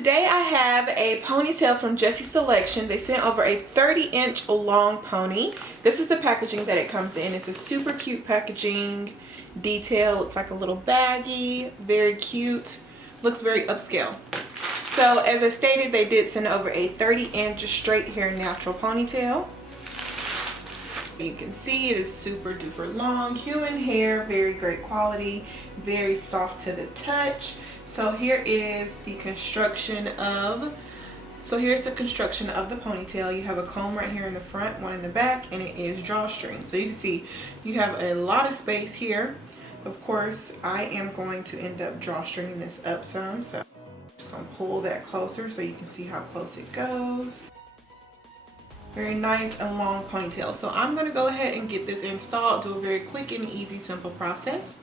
today I have a ponytail from Jessies selection. They sent over a 30-inch long pony. This is the packaging that it comes in. It's a super cute packaging detail. Looks like a little baggie, very cute, looks very upscale. So as I stated, they did send over a 30-inch straight hair natural ponytail. You can see it is super duper long, human hair, very great quality, very soft to the touch. So here is the construction of, here's the construction of the ponytail. You have a comb right here in the front, one in the back, and it is drawstring. So you can see you have a lot of space here. Of course, I am going to end up drawstringing this up some. So I'm just gonna pull that closer so you can see how close it goes. Very nice and long ponytail. So I'm gonna go ahead and get this installed, do a very quick and easy, simple process.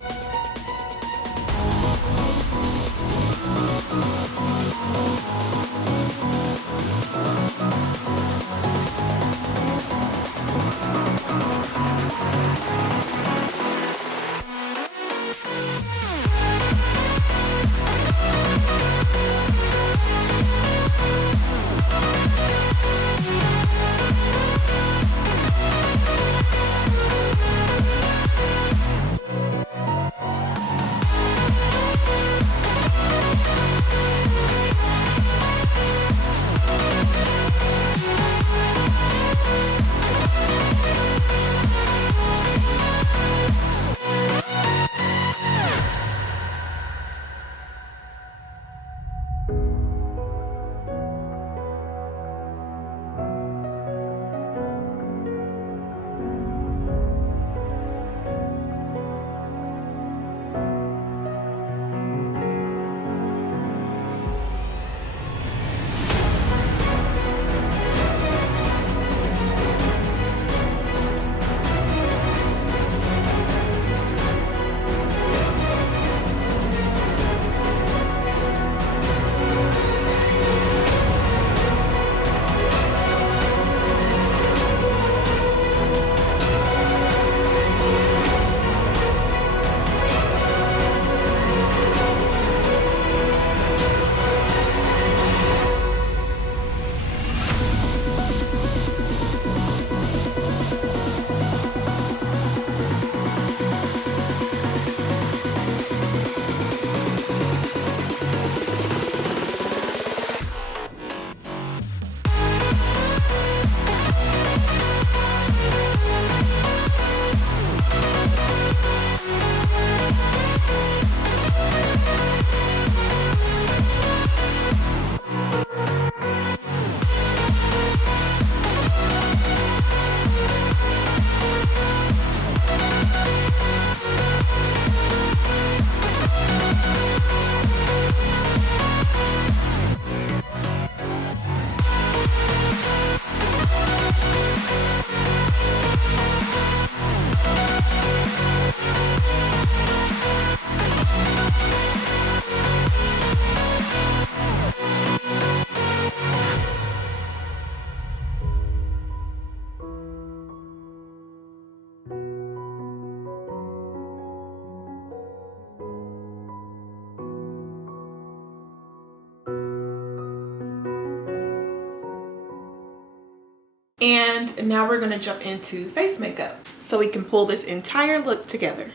And now we're going to jump into face makeup so we can pull this entire look together.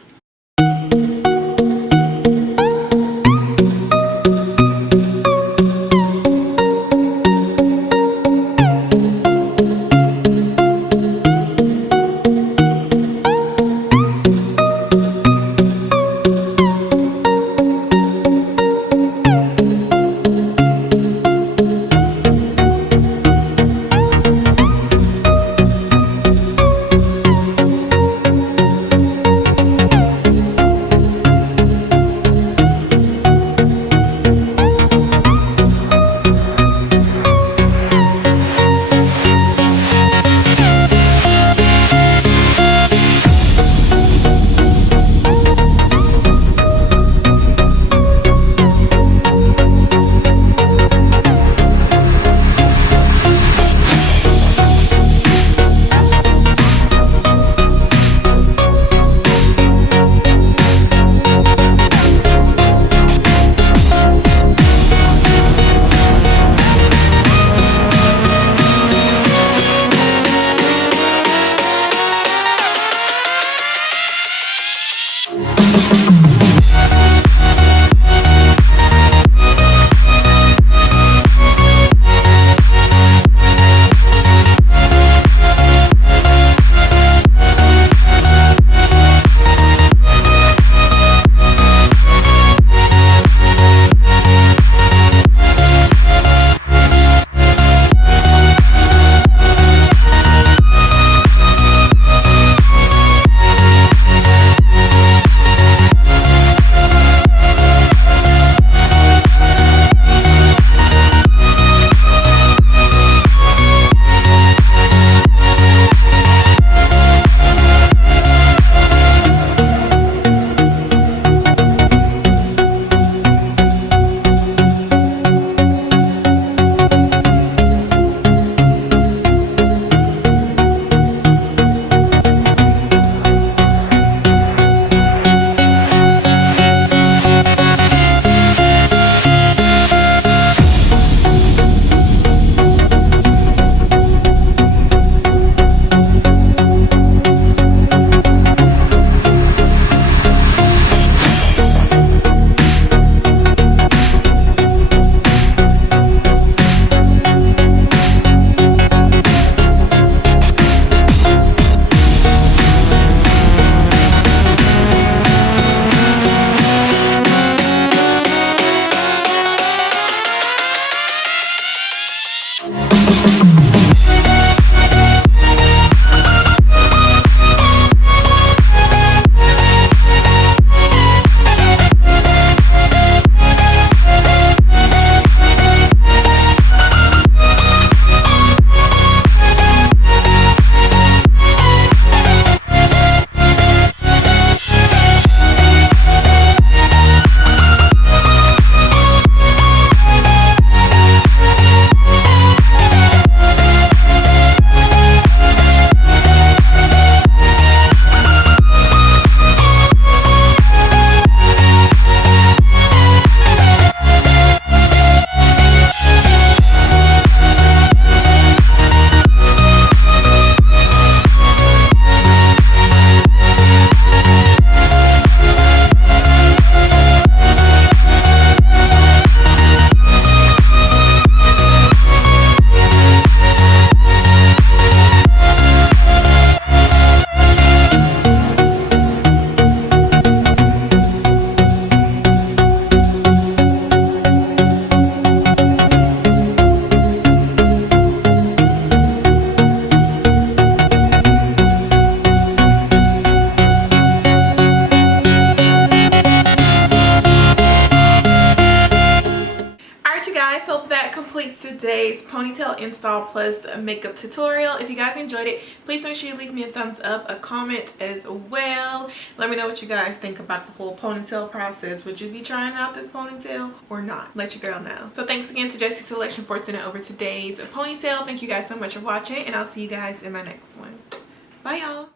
guys, so that completes today's ponytail install plus makeup tutorial. If you guys enjoyed it, please make sure you leave me a thumbs up, a comment as well. Let me know what you guys think about the whole ponytail process. Would you be trying out this ponytail or not? Let your girl know. So thanks again to Jessie's Selection for sending over today's ponytail. Thank you guys so much for watching, and I'll see you guys in my next one. Bye y'all.